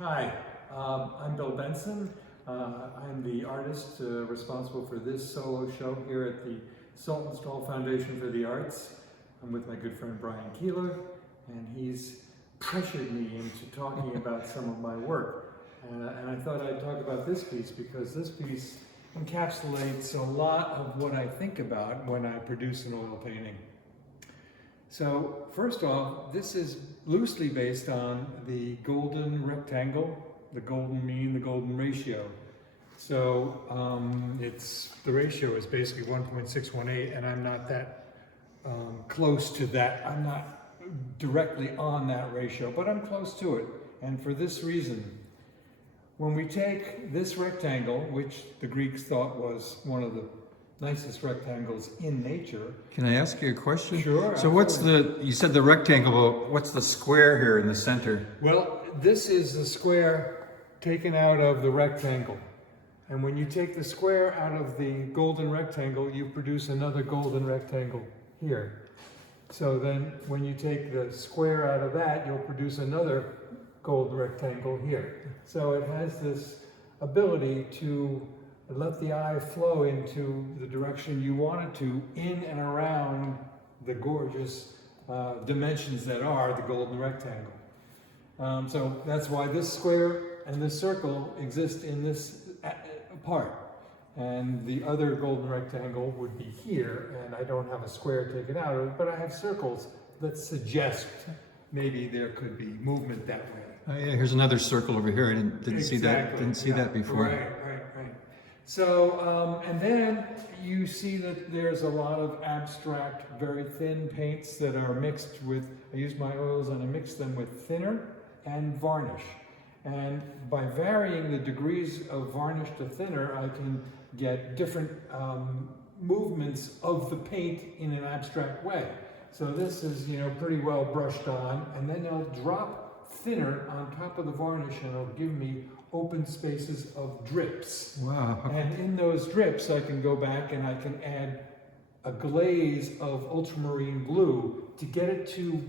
Hi, I'm Bill Benson. I'm the artist responsible for this solo show here at the Saltonstall Foundation for the Arts. I'm with my good friend Brian Keeler, and he's pressured me into talking about some of my work. And I thought I'd talk about this piece because this piece encapsulates a lot of what I think about when I produce an oil painting. So first off, this is loosely based on the golden rectangle, the golden mean, the golden ratio. So the ratio is basically 1.618, and I'm not that close to that. I'm not directly on that ratio, but I'm close to it. And for this reason, when we take this rectangle, which the Greeks thought was one of the nicest rectangles in nature. Can I ask you a question? Sure. So you said the rectangle, but what's the square here in the center? Well, this is the square taken out of the rectangle. And when you take the square out of the golden rectangle, you produce another golden rectangle here. So then when you take the square out of that, you'll produce another golden rectangle here. So it has this ability to let the eye flow into the direction you want it to, in and around the gorgeous dimensions that are the golden rectangle. So that's why this square and this circle exist in this part. And the other golden rectangle would be here, and I don't have a square taken out of it, but I have circles that suggest maybe there could be movement that way. Oh yeah, here's another circle over here. I didn't see that. Didn't see that before. Right. So, and then you see that there's a lot of abstract, very thin paints that are mixed with, I use my oils and I mix them with thinner and varnish. And by varying the degrees of varnish to thinner, I can get different movements of the paint in an abstract way. So this is, pretty well brushed on, and then I'll drop thinner on top of the varnish and it'll give me open spaces of drips. Wow. And in those drips, I can go back and I can add a glaze of ultramarine blue to get it to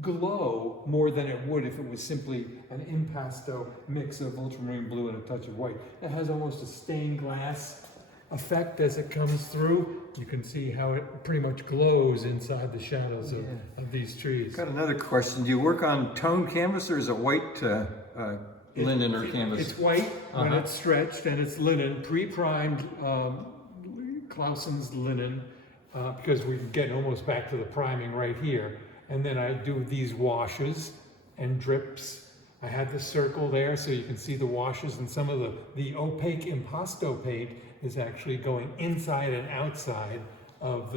glow more than it would if it was simply an impasto mix of ultramarine blue and a touch of white. It has almost a stained glass effect as it comes through. You can see how it pretty much glows inside the shadows of these trees. Got another question. Do you work on toned canvas or is it white linen or canvas? It's white when it's stretched, and it's linen, pre-primed Clausen's linen, because we get almost back to the priming right here. And then I do these washes and drips. I had the circle there so you can see the washes, and some of the opaque impasto paint is actually going inside and outside of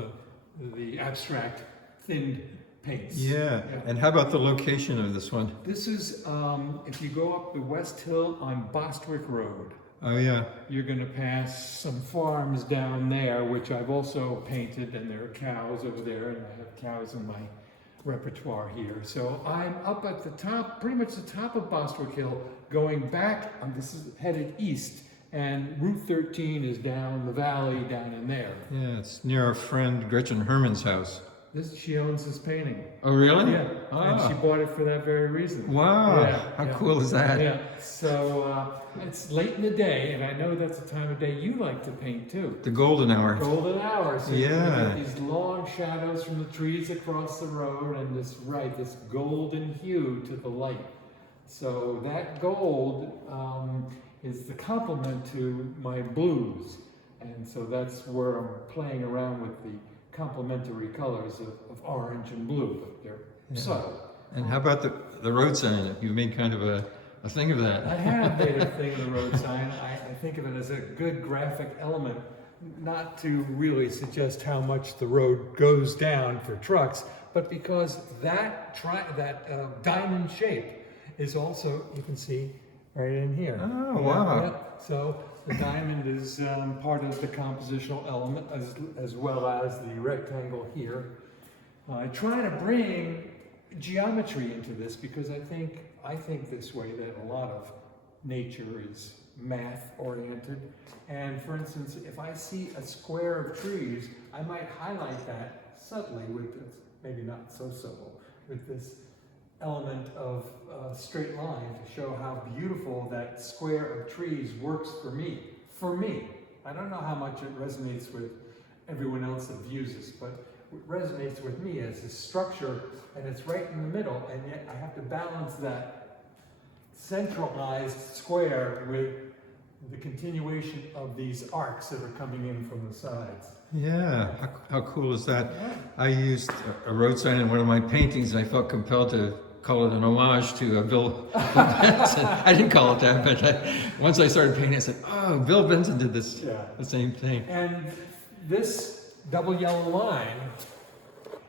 the abstract thin paints. Yeah. And how about the location of this one? This is, if you go up the West Hill on Bostwick Road. Oh yeah. You're going to pass some farms down there, which I've also painted, and there are cows over there, and I have cows in my repertoire here. So I'm up at the top, pretty much the top of Bostwick Hill, going back, this is headed east, and Route 13 is down the valley down in there. Yeah, it's near our friend Gretchen Herman's house. She owns this painting. Oh really? Yeah, and she bought it for that very reason. Wow, how cool is that? Yeah, so it's late in the day, and I know that's the time of day you like to paint too. The golden hour. Golden hour. So you Yeah. get these long shadows from the trees across the road, and this golden hue to the light. So that gold is the complement to my blues, and so that's where I'm playing around with the complementary colors of orange and blue, but they're subtle. And how about the road sign? You made kind of a thing of that. I have made a thing of the road sign. I think of it as a good graphic element, not to really suggest how much the road goes down for trucks, but because that diamond shape is also, you can see right in here. Oh, wow. Yeah. So the diamond is part of the compositional element as well as the rectangle here. I try to bring geometry into this because I think this way that a lot of nature is math oriented. And for instance, if I see a square of trees, I might highlight that subtly with this, maybe not so subtle, with this element of straight line to show how beautiful that square of trees works for me. For me. I don't know how much it resonates with everyone else that views this, but it resonates with me as a structure, and it's right in the middle, and yet I have to balance that centralized square with the continuation of these arcs that are coming in from the sides. Yeah, how cool is that? I used a road sign in one of my paintings, and I felt compelled to call it an homage to Bill Benson. I didn't call it that, but once I started painting, I said, oh, Bill Benson did this, the same thing. And this double yellow line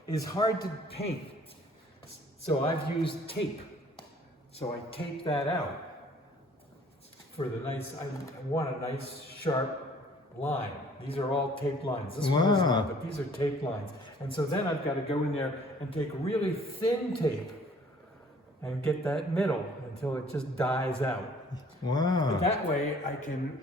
is hard to paint, so I've used tape. So I tape that out for the nice, I want a nice sharp line. These are all taped lines. This one is not, but these are taped lines. And so then I've got to go in there and take really thin tape and get that middle until it just dies out. Wow. That way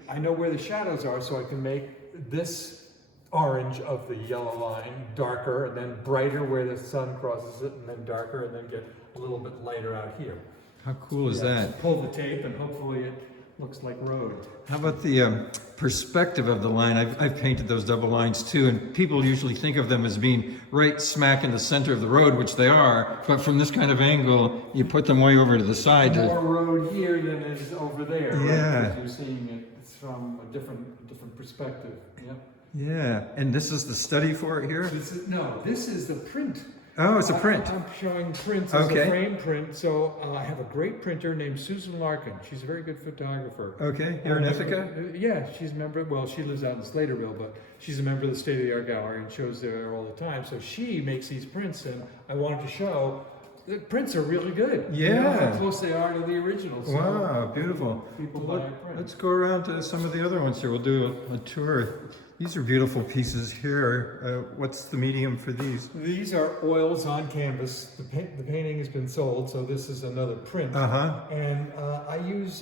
I know where the shadows are, so I can make this orange of the yellow line darker and then brighter where the sun crosses it, and then darker, and then get a little bit lighter out here. How cool is that? Pull the tape and hopefully it looks like road. How about the perspective of the line? I've painted those double lines too, and people usually think of them as being right smack in the center of the road, which they are, but from this kind of angle, you put them way over to the side. More road here than is over there. Yeah. Right? 'Cause you're seeing it from a different perspective. Yep. Yeah, and this is the study for it here? This is the print. Oh, it's a print. I'm showing prints as a frame print. So I have a great printer named Susan Larkin. She's a very good photographer. Okay, here in Ithaca? Yeah, she's a member, well, she lives out in Slaterville, but she's a member of the State of the Art Gallery and shows there all the time. So she makes these prints, and I wanted to show the prints are really good. Yeah. You know how close they are to the originals. So Wow, beautiful. people buy a print. Let's go around to some of the other ones here. We'll do a tour. These are beautiful pieces here. What's the medium for these? These are oils on canvas. The painting has been sold, so this is another print. And I use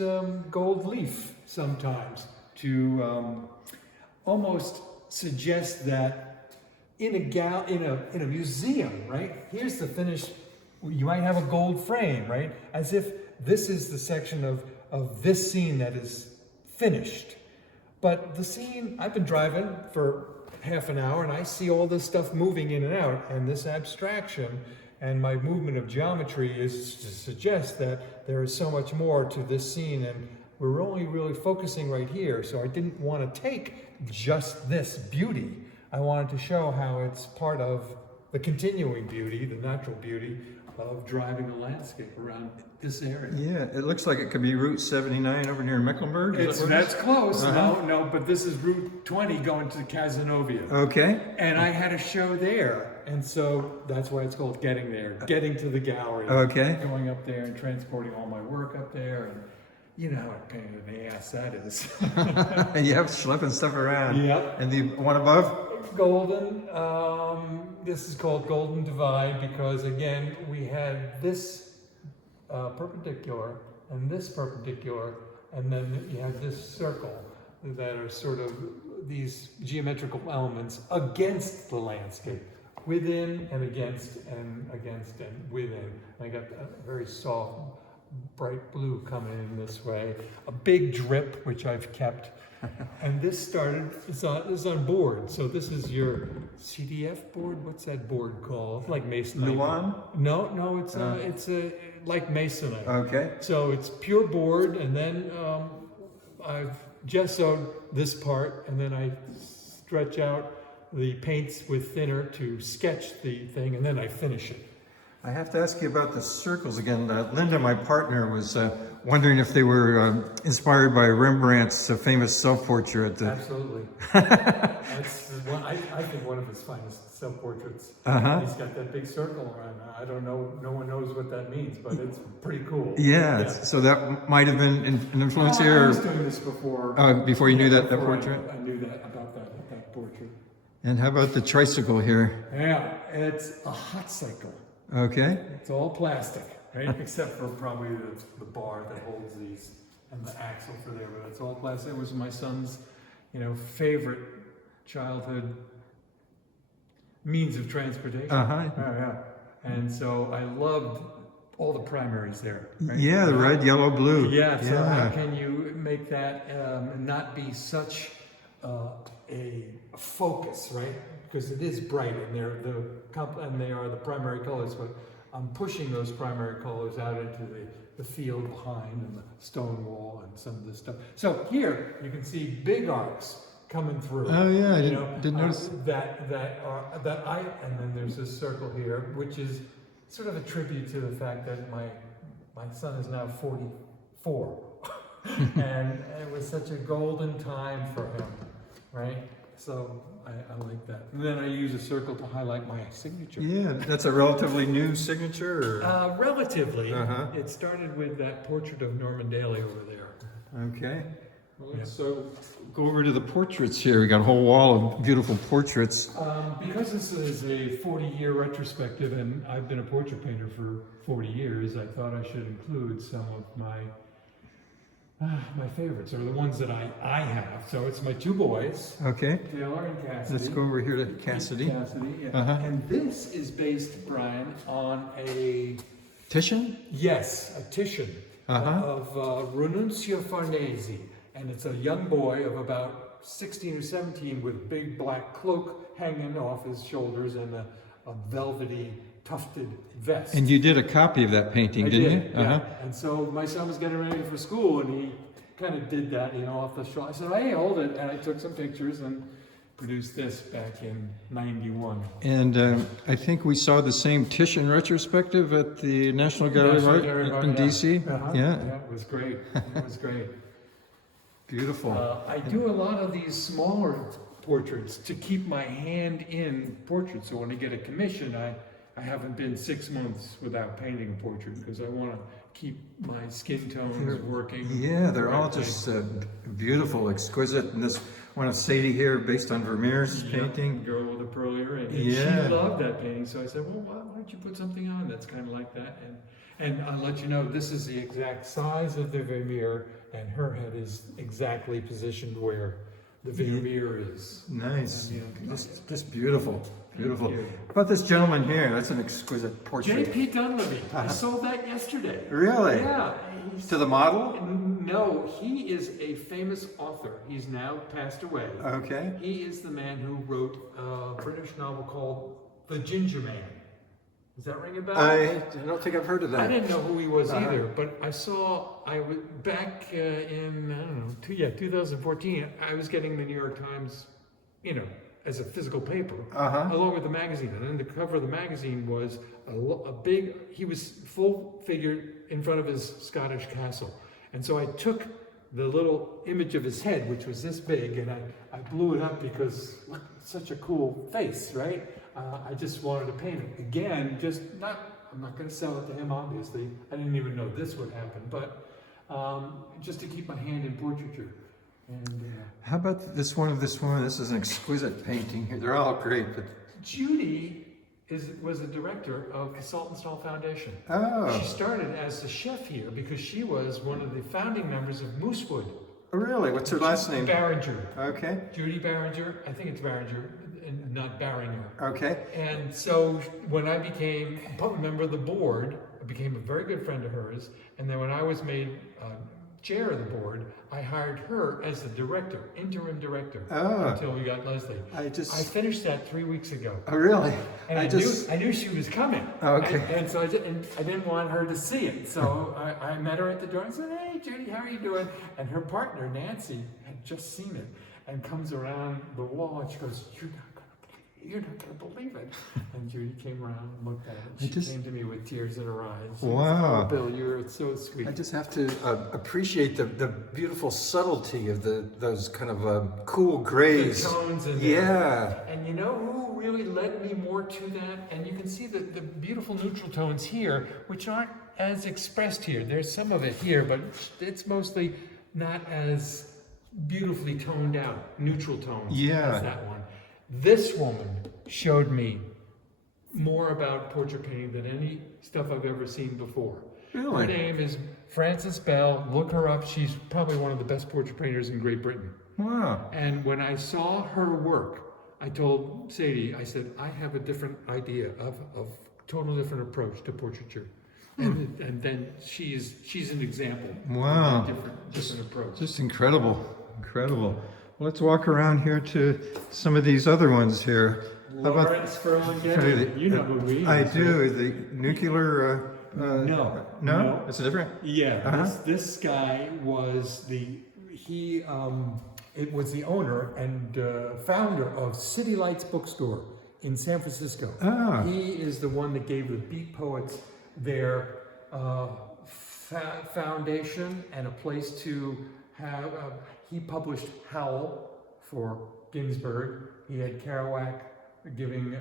gold leaf sometimes to almost suggest that in a museum, right? Here's the finished. You might have a gold frame, right? As if this is the section of this scene that is finished. But the scene, I've been driving for half an hour and I see all this stuff moving in and out, and this abstraction and my movement of geometry is to suggest that there is so much more to this scene, and we're only really focusing right here. So I didn't want to take just this beauty. I wanted to show how it's part of the continuing beauty, the natural beauty of driving a landscape around this area. Yeah, it looks like it could be Route 79 over near Mecklenburg. That's close. No, but this is Route 20 going to Cazenovia. Okay. And I had a show there, and so that's why it's called Getting There, getting to the gallery. Okay. Going up there and transporting all my work up there, and you know what a pain in the ass that is. And you have schlepping stuff around. Yep. And the one above? Golden. This is called Golden Divide because, again, we had this perpendicular and this perpendicular, and then you have this circle that are sort of these geometrical elements against the landscape, within and against and within. I got a very soft, bright blue coming in this way, a big drip, which I've kept. And this started, it's on board. So this is your CDF board. What's that board called? Like masonite. Luan? No, it's like masonite. Okay. So it's pure board, and then I've gessoed this part, and then I stretch out the paints with thinner to sketch the thing, and then I finish it. I have to ask you about the circles again. Linda, my partner, was wondering if they were inspired by Rembrandt's famous self-portrait. Absolutely. That's one, I think one of his finest self-portraits. He's got that big circle around. I don't know, no one knows what that means, but it's pretty cool. Yeah. So that might have been an influence here. I was doing this before. Before you knew that portrait? I knew that about that portrait. And how about the tricycle here? Yeah, it's a hot cycle. Okay. It's all plastic, right? Except for probably the bar that holds these and the axle for there, but it's all plastic. It was my son's, favorite childhood means of transportation. Uh-huh. Yeah. And so I loved all the primaries there, right? Yeah, the red, yellow, blue. Yeah, so how can you make that not be such a focus, right? Because it is bright and they are the primary colors, but I'm pushing those primary colors out into the field behind and the stone wall and some of this stuff. So here you can see big arcs coming through. Oh yeah, I you didn't know, notice. And then there's this circle here, which is sort of a tribute to the fact that my son is now 44, and it was such a golden time for him, right? So I like that. And then I use a circle to highlight my signature. Yeah, that's a relatively new signature. Or? Relatively. It started with that portrait of Norman Daly over there. Okay. Well, let's go over to the portraits here. We got a whole wall of beautiful portraits. Because this is a 40-year retrospective, and I've been a portrait painter for 40 years, I thought I should include some of my favorites, or the ones that I have. So it's my two boys, Okay. Taylor and Cassidy. Let's go over here to Cassidy. Yeah. And this is based, Brian, on a Titian? a Titian of Renunzio Farnese. And it's a young boy of about 16 or 17 with big black cloak hanging off his shoulders and a velvety tufted vest. And you did a copy of that painting, didn't you? Yeah. And so my son was getting ready for school, and he kind of did that, off the shoulder. I said, "Hey, hold it," and I took some pictures and produced this back in '91. And I think we saw the same Titian retrospective at the National Gallery of Art in DC. Yeah, it was great. It was great. Beautiful. I do a lot of these smaller portraits to keep my hand in portraits. So when I get a commission, I haven't been 6 months without painting a portrait because I want to keep my skin tones working. Yeah, they're all just beautiful, exquisite. And this one of Sadie here, based on Vermeer's painting. Girl with the pearl ear, and she loved that painting. So I said, "Well, why don't you put something on that's kind of like that?" And I'll let you know, this is the exact size of the Vermeer, and her head is exactly positioned where the Vermeer is. Nice. Just beautiful. Beautiful. How about this gentleman here? That's an exquisite portrait. J.P. Dunleavy. I sold that yesterday. Really? Yeah. To the model? No, he is a famous author. He's now passed away. Okay. He is the man who wrote a British novel called The Ginger Man. Does that ring a bell? I don't think I've heard of that. I didn't know who he was either, but I was back in, 2014, I was getting the New York Times, as a physical paper, along with the magazine. And then the cover of the magazine was he was full figured in front of his Scottish castle. And so I took the little image of his head, which was this big, and I blew it up because look, such a cool face, right? I just wanted to paint it. Again, I'm not going to sell it to him, obviously. I didn't even know this would happen, but just to keep my hand in portraiture. And how about this one of this woman? This is an exquisite painting here. They're all great, but Judy was the director of the Saltonstall Foundation. Oh. She started as the chef here because she was one of the founding members of Moosewood. Oh, really? What's her last name? Barringer. Okay. Judy Barringer. I think it's Barringer, and not Barringer. Okay. And so when I became a member of the board, I became a very good friend of hers. And then when I was made chair of the board, I hired her as the director, interim director, until we got Leslie. I finished that 3 weeks ago. Oh, really? And I knew she was coming. Okay. And so I didn't want her to see it. So I met her at the door and said, "Hey, Judy, how are you doing?" And her partner, Nancy, had just seen it and comes around the wall and she goes, "You're not going to believe it." And Judy came around and looked at it. She came to me with tears in her eyes. Wow. "Oh, Bill, you're so sweet." I just have to appreciate the beautiful subtlety of those kind of cool grays. The tones in there. And you know who really led me more to that? And you can see the beautiful neutral tones here, which aren't as expressed here. There's some of it here, but it's mostly not as beautifully toned out, neutral tones as that one. This woman showed me more about portrait painting than any stuff I've ever seen before. Really? Her name is Frances Bell. Look her up. She's probably one of the best portrait painters in Great Britain. Wow. And when I saw her work, I told Sadie, I said, "I have a different idea of total different approach to portraiture." And then she's an example. Wow. Of a different approach. Just incredible. Incredible. Well, let's walk around here to some of these other ones here. Lawrence Ferlinghetti, you know who he is. I do. The nuclear. No. It's a different. Yeah. This guy was it was the owner and founder of City Lights Bookstore in San Francisco. Ah. He is the one that gave the Beat Poets their foundation and a place to have. He published Howl for Ginsberg. He had Kerouac giving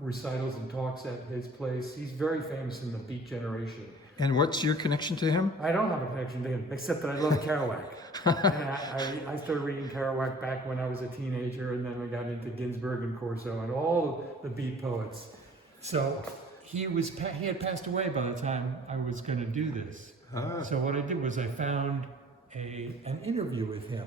recitals and talks at his place. He's very famous in the Beat generation. And what's your connection to him? I don't have a connection to him, except that I love Kerouac. And I started reading Kerouac back when I was a teenager, and then I got into Ginsberg and Corso and all the Beat poets. So he had passed away by the time I was going to do this. So what I did was I found an interview with him.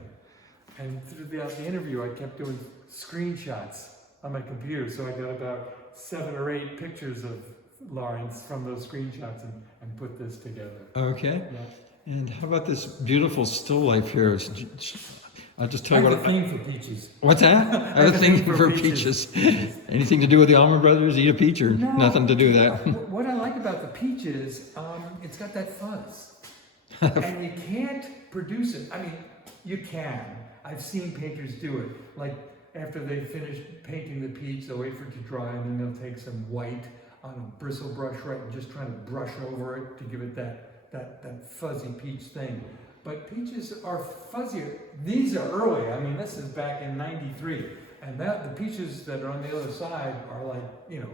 And throughout the interview, I kept doing screenshots on my computer. So I got about 7 or 8 pictures of Lawrence from those screenshots and put this together. Okay. Yeah. And how about this beautiful still life here? I'll just tell you I what. have a thing for peaches. What's that? I have a thing for peaches. Anything to do with the Almond Brothers? Eat a peach or nothing to do with that? What I like about the peaches, it's got that fuzz. And you can't produce it. I mean, you can. I've seen painters do it. Like after they finish painting the peach, they'll wait for it to dry and then they'll take some white on a bristle brush, right, and just try to brush over it to give it that fuzzy peach thing. But peaches are fuzzier. These are early. I mean, this is back in '93. And the peaches that are on the other side are like,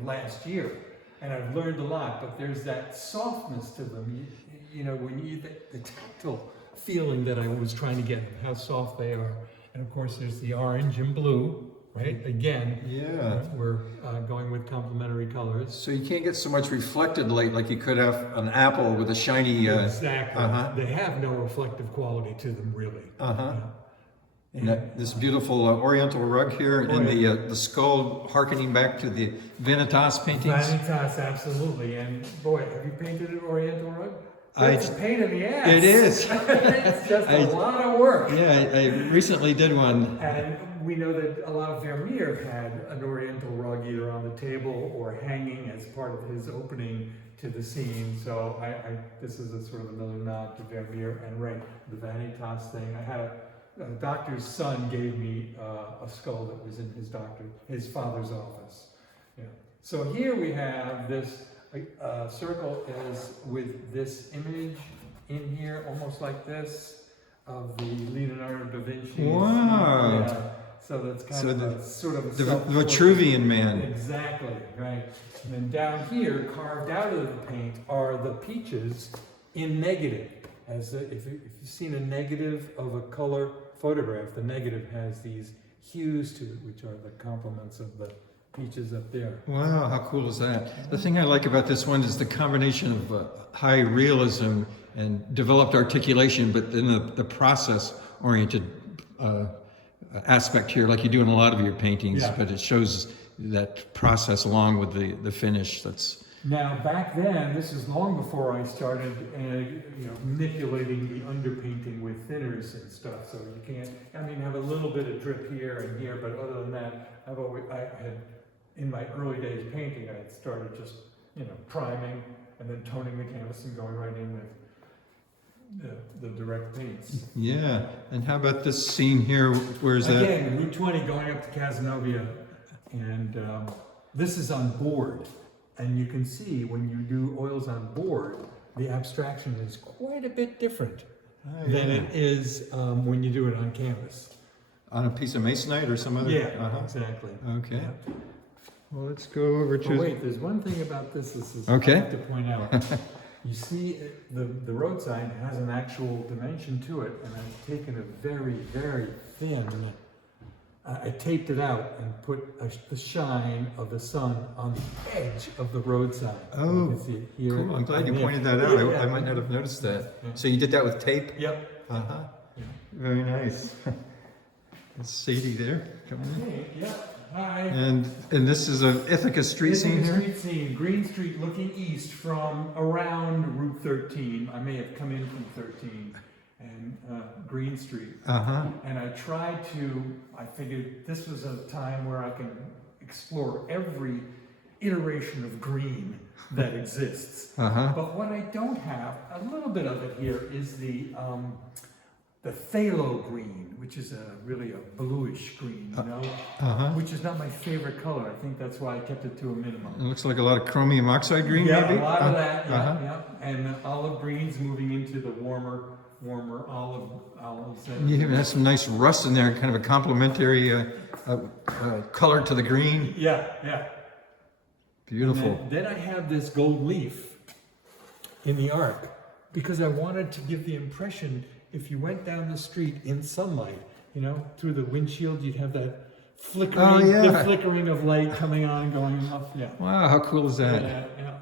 last year. And I've learned a lot, but there's that softness to them. When you the tactile feeling that I was trying to get, how soft they are. And of course, there's the orange and blue, right? Again, we're going with complementary colors. So you can't get so much reflected light like you could have an apple with a shiny. Exactly. They have no reflective quality to them, really. And this beautiful Oriental rug here, and the skull harkening back to the Vanitas paintings. Vanitas, absolutely. And boy, have you painted an Oriental rug? It's a pain in the ass. It is. It's just a lot of work. Yeah, I recently did one. And we know that a lot of Vermeer had an Oriental rug either on the table or hanging as part of his opening to the scene. So this is a sort of another nod to Vermeer and the Vanitas thing. I had a doctor's son gave me a skull that was in his father's office. Yeah. So here we have this circle is with this image in here, almost like this, of the Leonardo da Vinci. Wow. Yeah. So that's kind of a sort of the Vitruvian Man. Exactly, right. And then down here, carved out of the paint, are the peaches in negative. If you've seen a negative of a color photograph, the negative has these hues to it, which are the complements of the peaches up there. Wow, how cool is that? The thing I like about this one is the combination of high realism and developed articulation, but then the process-oriented aspect here, like you do in a lot of your paintings, but it shows that process along with the finish. Now, back then, this is long before I started, manipulating the underpainting with thinners and stuff. So you can't. Have a little bit of drip here and here, but other than that, I had in my early days painting, I had started just priming and then toning the canvas and going right in with the direct paints. Yeah. And how about this scene here? Where's that? Again, Route 20 going up to Cazenovia, and this is on board. And you can see when you do oils on board, the abstraction is quite a bit different than it is when you do it on canvas. On a piece of masonite or some other? Yeah, exactly. Okay. Yeah. Well, let's go over to... Oh, wait, there's one thing about this I have to point out. You see, the road sign has an actual dimension to it, and I've taken a very, very thin... I taped it out and put the shine of the sun on the edge of the road sign. Oh, you can see it here. Cool. I'm glad you pointed that out. I might not have noticed that. Yeah. So you did that with tape? Yep. Yeah. Very nice. It's Sadie there. Come on in. Okay, yeah. Hi. And this is a Ithaca street scene Ithaca here? street scene, Green Street looking east from around Route 13. I may have come in from 13 and Green Street. Uh-huh. And I figured this was a time where I can explore every iteration of green that exists. Uh-huh. But what I don't have, a little bit of it here, is the phthalo green, which is really a bluish green, you know, Uh-huh. which is not my favorite color. I think that's why I kept it to a minimum. It looks like a lot of chromium oxide green, Yeah, maybe? a lot of that, yeah, Uh-huh. yeah. And olive greens moving into the warmer olives. You even have some nice rust in there, kind of a complementary color to the green. Yeah, yeah. Beautiful. And then I have this gold leaf in the arc because I wanted to give the impression if you went down the street in sunlight, you know, through the windshield, you'd have that flickering, Oh, yeah. the flickering of light coming on and going off. Yeah. Wow, how cool is that? Yeah.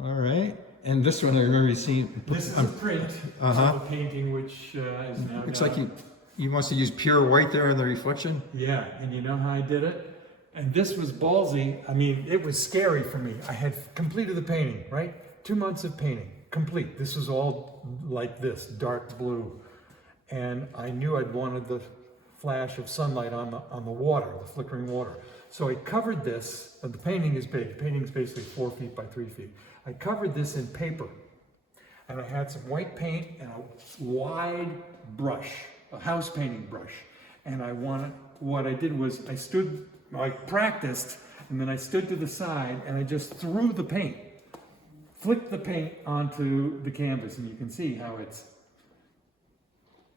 All right. And this one I remember seeing. This is a print Uh-huh. of a painting which is now. Looks got- like you must have used pure white there in the reflection. Yeah, and you know how I did it? And this was ballsy. I mean, it was scary for me. I had completed the painting, right? 2 months of painting, complete. This was all like this, dark blue. And I knew I'd wanted the flash of sunlight on the water, the flickering water. So I covered this, the painting is big. The painting is basically 4 feet by 3 feet. I covered this in paper. And I had some white paint and a wide brush, a house painting brush. And what I did was I practiced, and then I stood to the side and I just threw the paint, flicked the paint onto the canvas, and you can see how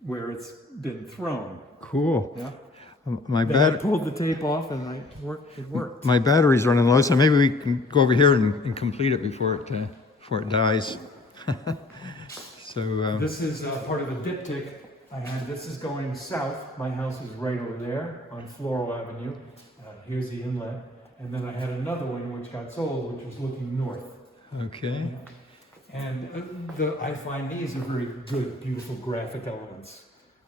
where it's been thrown. Cool. Yeah. My Then I pulled the tape off and it worked. My battery's running low, so maybe we can go over here and complete it before it dies. So This is part of a diptych I had. This is going south. My house is right over there on Floral Avenue. Here's the inlet. And then I had another one which got sold, which was looking north. okay. And I find these are very good, beautiful graphic elements,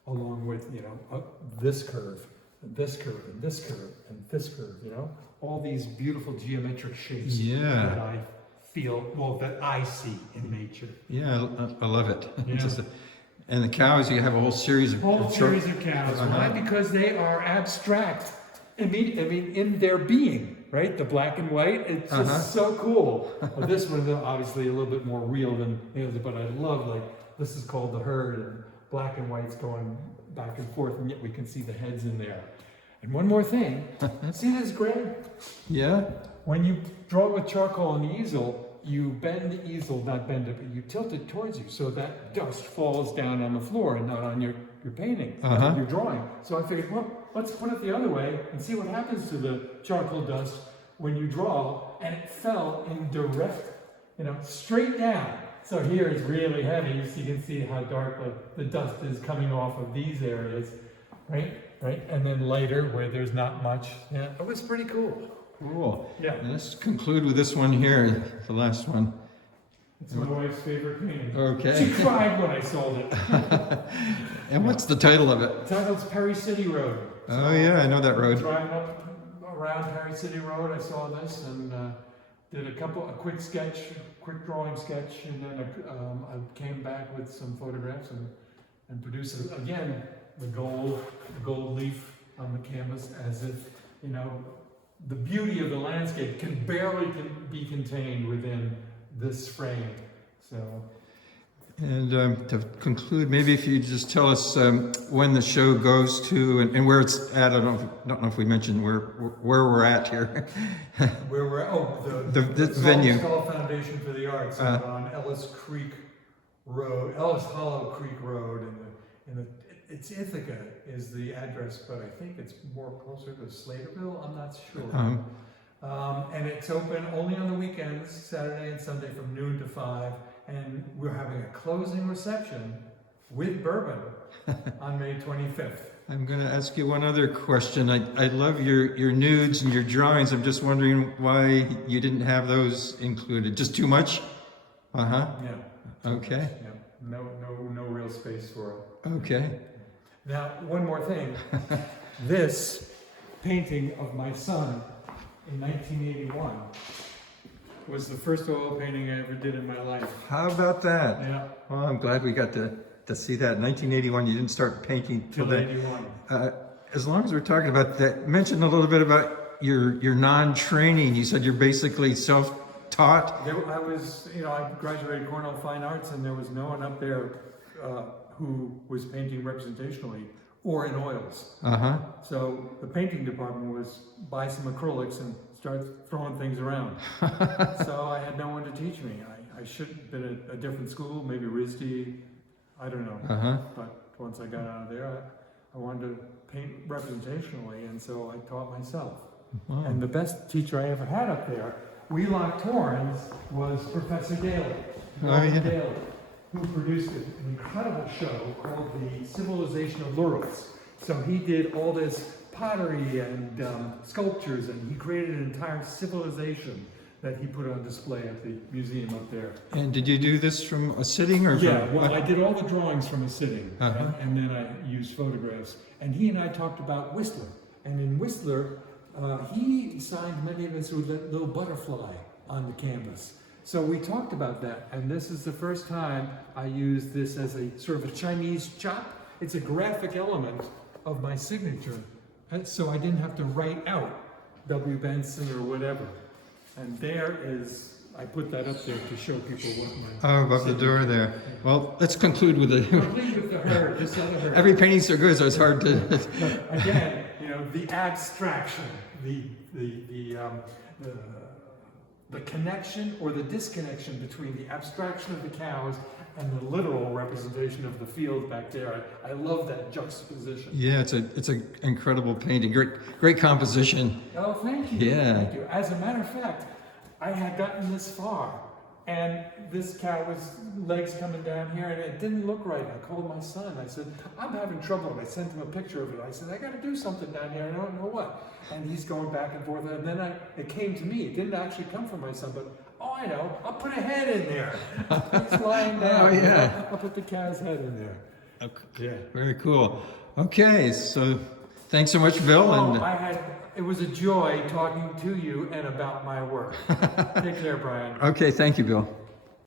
along with, you know, this curve, and this curve, and this curve, and this curve, you know? All these beautiful geometric shapes Yeah. that I feel, well, that I see in nature. Yeah, I love it. Yeah. And the cows, you have a whole series of Whole short- series of cows. Uh-huh. Why? Because they are abstract. I mean, in their being, right? The black and white, it's just Uh-huh. so cool. Well, this one's obviously a little bit more real than the others, but I love, like, this is called the herd, and black and white's going back and forth, and yet we can see the heads in there. And one more thing, see this, Greg? Yeah. When you draw it with charcoal on the easel, you bend the easel, not bend it, but you tilt it towards you so that dust falls down on the floor and not on your painting, Uh-huh. your drawing. So I figured, well, let's put it the other way and see what happens to the charcoal dust when you draw, and it fell in direct, you know, straight down. So here it's really heavy, so you can see how dark the dust is coming off of these areas, right? And then lighter where there's not much. Yeah, it was pretty cool. Cool. Yeah. And let's conclude with this one here, the last one. It's my wife's favorite painting. Okay. She cried when I sold it. And what's the title of it? The title's Perry City Road. Oh yeah, I know that road. Driving up around Perry City Road, I saw this and did a quick sketch, quick drawing sketch, and then I came back with some photographs and produced again the gold leaf on the canvas, as if, you know, the beauty of the landscape can barely be contained within this frame. So. And to conclude, maybe if you just tell us when the show goes to and where it's at. I don't know if we mentioned where we're at here. Where we're the venue. Saltonstall Foundation for the Arts on Ellis Hollow Creek Road, it's Ithaca is the address, but I think it's more closer to Slaterville. I'm not sure. And it's open only on the weekends, Saturday and Sunday from noon to 5. And we're having a closing reception with bourbon on May 25th. I'm going to ask you one other question. I love your nudes and your drawings. I'm just wondering why you didn't have those included. Just too much? Uh-huh. Yeah. Okay. Yeah. No real space for it. Okay. Now, one more thing. This painting of my son in 1981 was the first oil painting I ever did in my life. How about that? Yeah. Well, I'm glad we got to see that. 1981, you didn't start painting till Till then. 81. As long as we're talking about that, mention a little bit about your non-training. You said you're basically self-taught. I was, I graduated Cornell Fine Arts, and there was no one up there who was painting representationally or in oils. Uh-huh. So the painting department was buy some acrylics and start throwing things around. So I had no one to teach me. I should have been at a different school, maybe RISD, I don't know. Uh-huh. But once I got out of there, I wanted to paint representationally, and so I taught myself. Wow. And the best teacher I ever had up there, Wheelock Torrens, was Professor Daly. Yeah. Daly, who produced an incredible show called The Civilization of Lurels. So he did all this pottery and sculptures, and he created an entire civilization that he put on display at the museum up there. And did you do this from a sitting or Yeah, from? well, I did all the drawings from a sitting, Uh-huh. and then I used photographs. And he and I talked about Whistler. And in Whistler, he signed many of us with that little butterfly on the canvas. So we talked about that, and this is the first time I used this as a sort of a Chinese chop. It's a graphic element of my signature, and so I didn't have to write out W. Benson or whatever. And there is, I put that up there to show people what my... Oh, above the door there. Well, let's conclude with it. Complete with the herd, just on the herd. Every painting's so good, so it's hard to. But again, the abstraction, the connection or the disconnection between the abstraction of the cows and the literal representation of the field back there. I love that juxtaposition. Yeah, it's an incredible painting. Great composition. Oh, thank you. Yeah. Thank you. As a matter of fact, I had gotten this far, and this cow was legs coming down here, and it didn't look right. I called my son. I said, I'm having trouble. And I sent him a picture of it. I said, I got to do something down here. I don't know what. And he's going back and forth. And then it came to me. It didn't actually come from my son, but oh, I know. I'll put a head in there. He's lying down. Oh, yeah. I'll put the cow's head in there. Okay. Yeah. Very cool. Okay, so thanks so much, Bill. And It was a joy talking to you and about my work. Take care, Brian. okay, thank you, Bill.